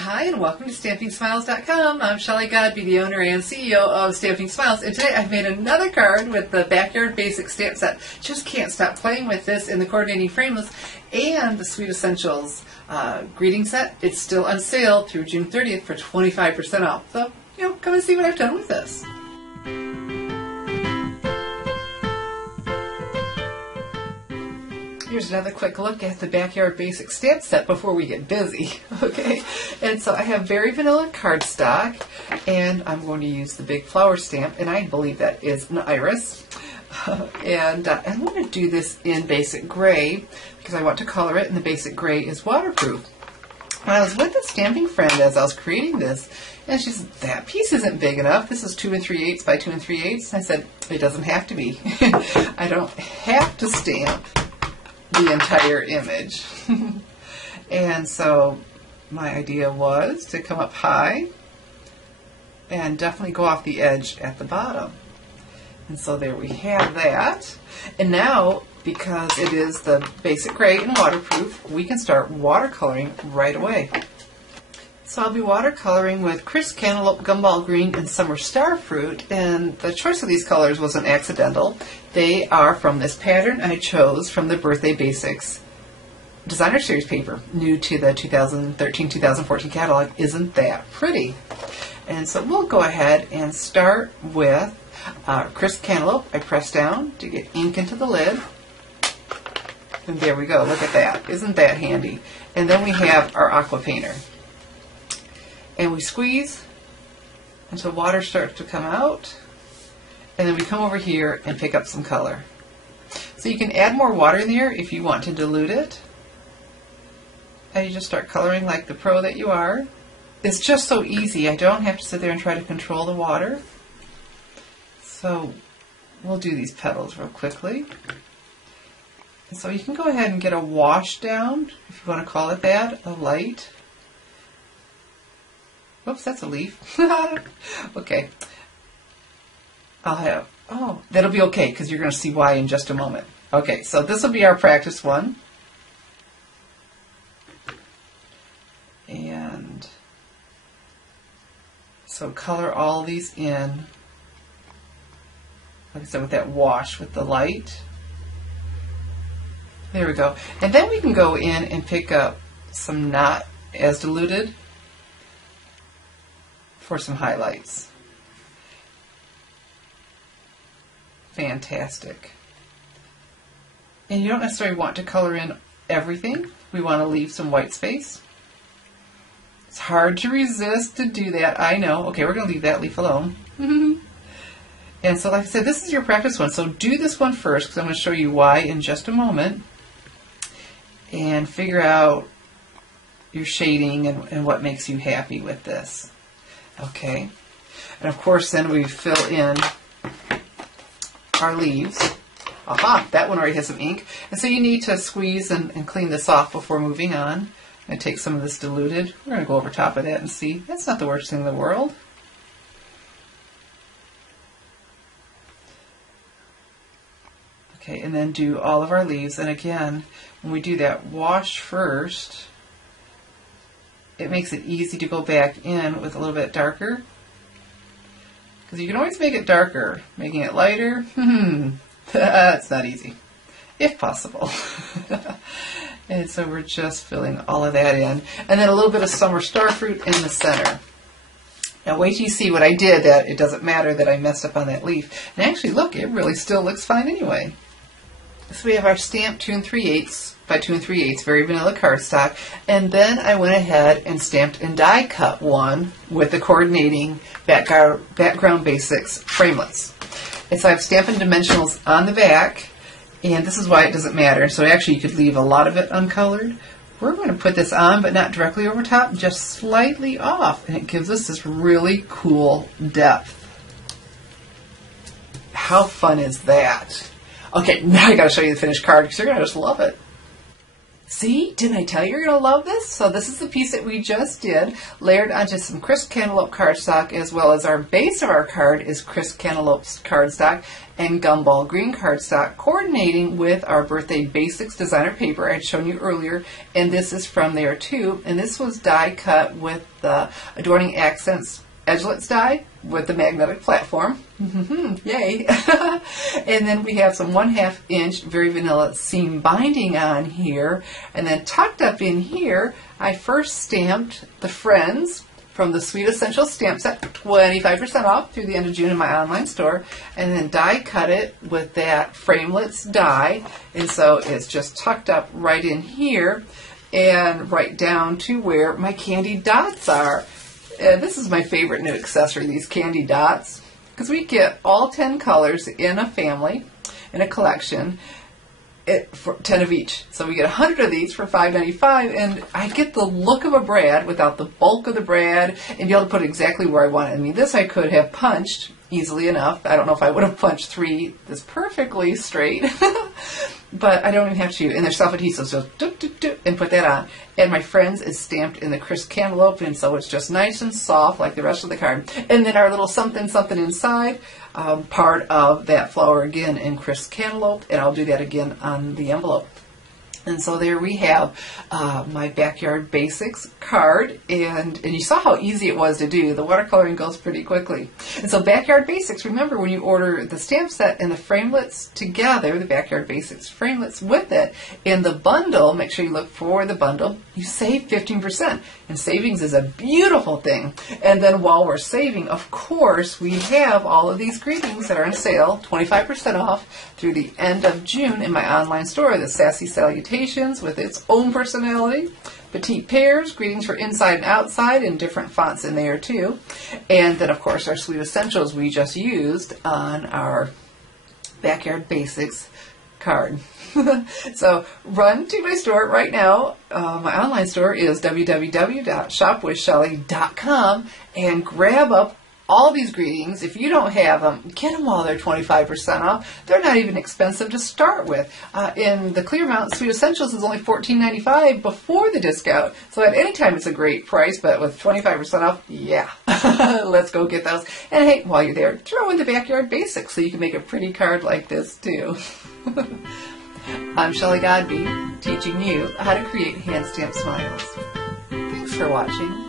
Hi, and welcome to StampingSmiles.com. I'm Shelley Godby, the owner and CEO of Stamping Smiles, and today I've made another card with the Backyard Basic stamp set. Just can't stop playing with this in the coordinating frameless and the Sweet Essentials greeting set. It's still on sale through June 30th for 25% off. So, come and see what I've done with this. Here's another quick look at the Backyard Basic stamp set before we get busy, okay? And so I have very vanilla cardstock, and I'm going to use the big flower stamp, and I believe that is an iris. And I'm going to do this in basic gray because I want to color it, and the basic gray is waterproof. I was with a stamping friend as I was creating this, and she said, that piece isn't big enough. This is 2 3/8 by 2 3/8. I said, it doesn't have to be. I don't have to stamp the entire image. And so my idea was to come up high and definitely go off the edge at the bottom. And so there we have that. And now, because it is the basic gray and waterproof, we can start watercoloring right away. So I'll be watercoloring with Crisp Cantaloupe, Gumball Green, and Summer Starfruit, and the choice of these colors wasn't accidental. They are from this pattern I chose from the Birthday Basics Designer Series paper, new to the 2013-2014 catalog. Isn't that pretty? And so we'll go ahead and start with Crisp Cantaloupe. I press down to get ink into the lid. And there we go. Look at that. Isn't that handy? And then we have our aqua painter. And we squeeze until water starts to come out, and then we come over here and pick up some color. So you can add more water in there if you want to dilute it, and you just start coloring like the pro that you are. It's just so easy. I don't have to sit there and try to control the water. So we'll do these petals real quickly. And so you can go ahead and get a wash down, if you want to call it that, a light. Oops, that's a leaf. Okay. That'll be okay because you're going to see why in just a moment. Okay, so this will be our practice one. And so color all these in, like I said, with that wash with the light. There we go. And then we can go in and pick up some not as diluted for some highlights. Fantastic. And you don't necessarily want to color in everything. We want to leave some white space. It's hard to resist to do that, I know. Okay, we're going to leave that leaf alone. And so like I said, this is your practice one. So do this one first because I'm going to show you why in just a moment. And figure out your shading and what makes you happy with this. Okay, and of course then we fill in our leaves. Aha, that one already has some ink. And so you need to squeeze and clean this off before moving on. I'm going to take some of this diluted. We're going to go over top of that and see. That's not the worst thing in the world. Okay, and then do all of our leaves. And again, when we do that wash first, it makes it easy to go back in with a little bit darker. Because you can always make it darker. Making it lighter, that's not easy, if possible. And so we're just filling all of that in. And then a little bit of Summer Starfruit in the center. Now wait till you see what I did, that it doesn't matter that I messed up on that leaf. And actually, look, it really still looks fine anyway. So we have our stamped 2 3/8 by 2 3/8 very vanilla cardstock, and then I went ahead and stamped and die cut one with the coordinating background basics frameless. And so I have Stampin' Dimensionals on the back, and this is why it doesn't matter. So actually you could leave a lot of it uncolored. We're going to put this on, but not directly over top, just slightly off, and it gives us this really cool depth. How fun is that? Okay, now I got to show you the finished card because you're going to just love it. See, didn't I tell you you're going to love this? So this is the piece that we just did, layered onto some crisp cantaloupe cardstock, as well as our base of our card is crisp cantaloupe cardstock and gumball green cardstock, coordinating with our Birthday Basics designer paper I had shown you earlier, and this is from there too. And this was die cut with the Adorning Accents edgelets die with the magnetic platform. Yay! And then we have some 1/2 inch very vanilla seam binding on here, and then tucked up in here I first stamped the Friends from the Sweet Essentials stamp set, 25% off through the end of June in my online store, and then die cut it with that framelits die, and so it's just tucked up right in here and right down to where my candy dots are. And this is my favorite new accessory, these candy dots, because we get all 10 colors in a family, in a collection, for 10 of each. So we get 100 of these for $5.95, and I get the look of a brad without the bulk of the brad, and be able to put it exactly where I want it. I mean, this I could have punched easily enough. I don't know if I would have punched 3 this perfectly straight, but I don't even have to. And they're self-adhesive, so doop, doop, doop, and put that on. And my Friends is stamped in the crisp cantaloupe, and so it's just nice and soft like the rest of the card. And then our little something something inside, part of that flower again in crisp cantaloupe, and I'll do that again on the envelope. And so there we have my Backyard Basics card, and you saw how easy it was to do. The watercoloring goes pretty quickly. And so Backyard Basics, remember when you order the stamp set and the framelits together, the Backyard Basics framelits with it, in the bundle, make sure you look for the bundle, you save 15%. And savings is a beautiful thing. And then while we're saving, of course, we have all of these greetings that are on sale, 25% off through the end of June in my online store, the Sassy Salutations with its own personality, Petite Pairs, greetings for inside and outside, in different fonts in there too. And then, of course, our Sweet Essentials we just used on our Backyard Basics card. So run to my store right now. My online store is www.shopwithshelly.com, and grab up all these greetings. If you don't have them, get them while they're 25% off. They're not even expensive to start with. In the Clear Mountain Sweet Essentials is only $14.95 before the discount. So at any time it's a great price, but with 25% off, yeah. Let's go get those. And hey, while you're there, throw in the Backyard Basics so you can make a pretty card like this too. I'm Shelley Godby, teaching you how to create hand stamped smiles. Thanks for watching.